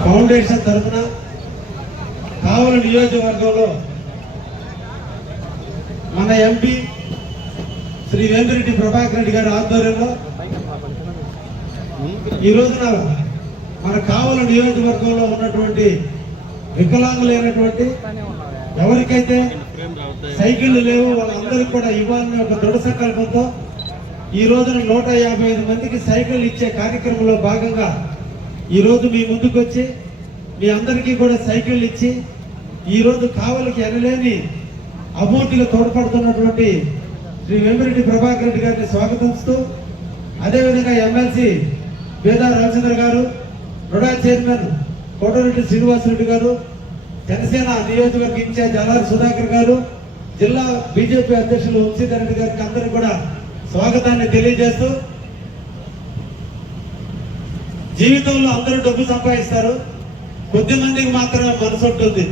Foundation తరఫున కావలి నియోజకవర్గంలో మన ఎంపీ శ్రీ వేమిరెడ్డి ప్రభాకర్ రెడ్డి గారి ఆధ్వర్యంలో ఈ రోజున మన కావలి నియోజకవర్గంలో ఉన్నటువంటి వికలాంగులైనటువంటి ఎవరికైతే సైకిళ్లు లేవు వాళ్ళందరికీ కూడా ఇవ్వాలని ఒక దృఢ సంకల్పంతో ఈ రోజున 155 మందికి సైకిల్ ఇచ్చే కార్యక్రమంలో భాగంగా ఈ రోజు మీ ముందుకు వచ్చి మీ అందరికీ కూడా సైకిల్ ఇచ్చి ఈ రోజు కావలికి ఎనలేని అమౌంట్గా తోడ్పడుతున్నటువంటి శ్రీ వేమిరెడ్డి ప్రభాకర్ రెడ్డి గారిని స్వాగతిస్తూ అదేవిధంగా ఎమ్మెల్సీ బేదా రవిచంద్ర గారు, రుడా చైర్మన్ కోటరెడ్డి శ్రీనివాసరెడ్డి గారు, జనసేన నియోజకవర్గ ఇన్ఛార్జ్ అల్లారి సుధాకర్ గారు, జిల్లా బీజేపీ అధ్యక్షులు వంశీధర్ రెడ్డి గారికి అందరికీ కూడా స్వాగతాన్ని తెలియజేస్తూ, జీవితంలో అందరూ డబ్బు సంపాదిస్తారు, కొద్ది మందికి మాత్రమే మనసు ఉంటుంది.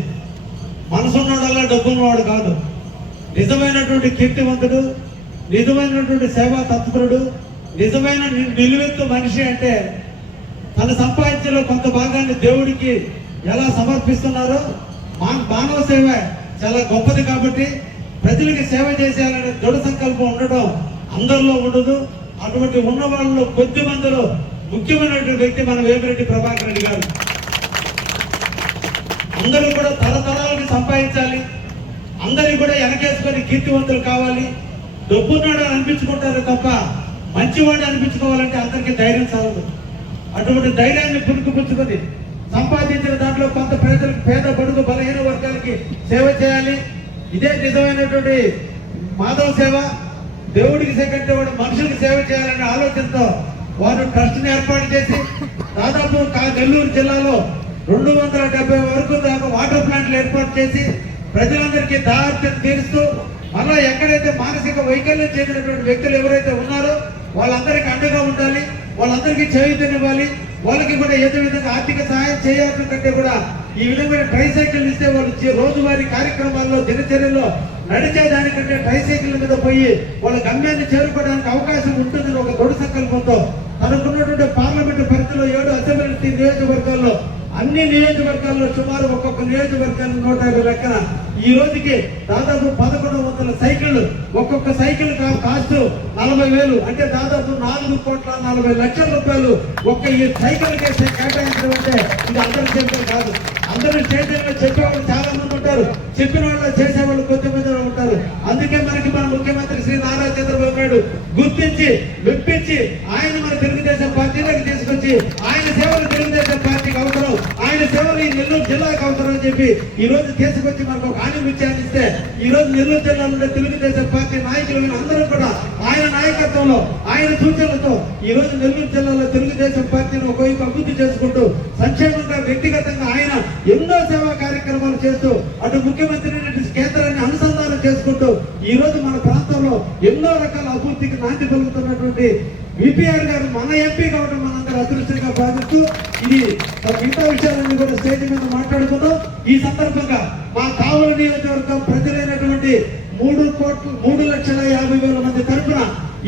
మనసున్నవాడల్లా డబ్బు ఉన్నవాడు కాదు. నిజమైనటువంటి కీర్తివంతుడు, నిజమైనటువంటి సేవా తత్పరుడు, నిజమైన నిలువెత్తు మనిషి అంటే తన సంపాదించలో కొంత భాగాన్ని దేవుడికి ఎలా సమర్పిస్తున్నారో మానవ సేవ చాలా గొప్పది. కాబట్టి ప్రజలకి సేవ చేసేయాలనే దృఢ సంకల్పం ఉండడం అందరిలో ఉండదు. అటువంటి ఉన్న వాళ్ళలో కొద్ది మందిలో ముఖ్యమైనటువంటి వ్యక్తి మన వేమిరెడ్డి ప్రభాకర్ రెడ్డి గారు. అందరూ కూడా తరతరాలని సంపాదించాలి, అందరికీ కూడా వెనకేసుకొని కీర్తివంతులు కావాలి, డబ్బున్నాడు అనిపించుకుంటారు తప్ప మంచివాడు అనిపించుకోవాలంటే అందరికీ ధైర్యం చాలదు. అటువంటి ధైర్యాన్ని పుణుకుపుచ్చుకొని సంపాదించిన దాంట్లో కొంత ప్రజలకు, పేద బడుగు బలహీన వర్గాలకి సేవ చేయాలి. ఇదే నిజమైనటువంటి మాధవ సేవ. దేవుడికి సెకండ్ వాడు మనుషులకు సేవ చేయాలనే ఆలోచనతో వారు ట్రస్ట్ ని ఏర్పాటు చేసి దాదాపు నెల్లూరు జిల్లాలో 270 వరకు దాకా వాటర్ ప్లాంట్లు ఏర్పాటు చేసి ప్రజలందరికీ దాహార్తను తీరుస్తూ మళ్ళా ఎక్కడైతే మానసిక వైకల్యం చెందినటువంటి వ్యక్తులు ఎవరైతే ఉన్నారో వాళ్ళందరికీ అండగా ఉండాలి, వాళ్ళందరికీ చేయూతనివ్వాలి. వాళ్ళకి కూడా ఏదో విధంగా ఆర్థిక సహాయం చేయాల్సిన కంటే కూడా ఈ విధమైన ట్రైసైకిల్ ఇస్తే వాళ్ళు రోజువారీ కార్యక్రమాల్లో దినచర్యలో నడిచేదానికంటే ట్రైసైకిల్ మీద పోయి వాళ్ళ గమ్యాన్ని చేరుకోవడానికి అవకాశం ఉంటుందని ఒక దృఢ సంకల్పంతో తనకున్నటువంటి పార్లమెంటు పరిధిలో 7 అసెంబ్లీ నియోజకవర్గాల్లో అన్ని నియోజకవర్గాల్లో సుమారు ఒక్కొక్క నియోజకవర్గాన్ని 150 లెక్కన ఈ రోజుకి దాదాపు 1100 సైకిళ్లు, ఒక్కొక్క సైకిల్ కాస్ట్ 40,000 అంటే దాదాపు 4,40,00,000 రూపాయలు ఒక్క ఈ సైకిల్ కేసు కేటాయించడం అంటే ఇది అందరి చేతులు కాదు. అందరూ స్టేడియంలో చెప్పేవాళ్ళు చాలా మంది ఉంటారు, చెప్పిన వాళ్ళు చేసేవాళ్ళు కొద్దిమంది ఉంటారు. అందుకే మనకి మన ముఖ్యమంత్రి శ్రీ నారా చంద్రబాబు నాయుడు గుర్తించి మెప్పించి ఆయన మన తెలుగుదేశం పార్టీలోకి తీసుకొచ్చి ఆయన సేవలు తెలుగుదేశం పార్టీకి అవసరం, ఆయన సేవలు ఈ నెల్లూరు జిల్లాకు అవసరం అని చెప్పి ఈ రోజు తీసుకొచ్చి మనకు ఒక ఆనిముత్యాన్ని ఇస్తే ఈ రోజు నెల్లూరు జిల్లాలో ఉండే తెలుగుదేశం పార్టీ నాయకులు అందరూ కూడా ఆయన నాయకత్వంలో, ఆయన సూచనలతో ఈ రోజు నెల్లూరు జిల్లాలో తెలుగుదేశం పార్టీని ఒకవైపు అభివృద్ధి చేసుకుంటూ సంక్షేమంగా వ్యక్తిగతంగా ఆయన ఎన్నో సేవా కార్యక్రమాలు చేస్తూ అటు ముఖ్యమంత్రి కేంద్రాన్ని అనుసంధానం చేసుకుంటూ ఈ రోజు మన ప్రాంతంలో ఎన్నో రకాల అభివృద్ధికి నాంది పలుకుతున్నటువంటి విపిఆర్ గారు మన ఎంపీ కావడం మనందరూ అదృష్టంగా భావిస్తూ ఇది మిగతా విషయాలన్నీ కూడా స్టేజ్ మీద మాట్లాడుకుందాం. ఈ సందర్భంగా మా కావలి నియోజకవర్గం ప్రజలైనటువంటి 3,50,000 మంది తరఫున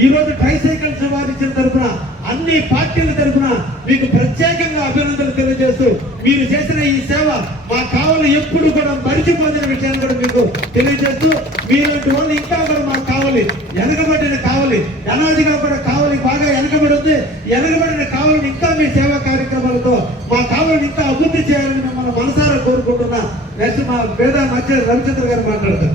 ఈ రోజు ట్రైసైకిల్ సవారించిన తరఫున అన్ని పార్టీల తరఫున మీకు ప్రత్యేకంగా అభినందనలు తెలియజేస్తూ మీరు చేసిన ఈ సేవ మా కావలి ఎప్పుడు కూడా మరిచిపోయిన విషయాన్ని కూడా మీకు తెలియజేస్తూ మీలాంటి వాళ్ళు ఇంకా కూడా మాకు కావాలి, వెనకబడిన కావాలి, అనాదిగా కూడా కావాలి బాగా వెనకబడి ఉంది. వెనకబడిన కావాలని ఇంకా మీ సేవా కార్యక్రమాలతో మా కావాలని ఇంకా అభివృద్ధి చేయాలని మిమ్మల్ని మనసారా కోరుకుంటున్నా. నెక్స్ట్ మా పేద మధ్య రవిచంద్ర గారు మాట్లాడతారు.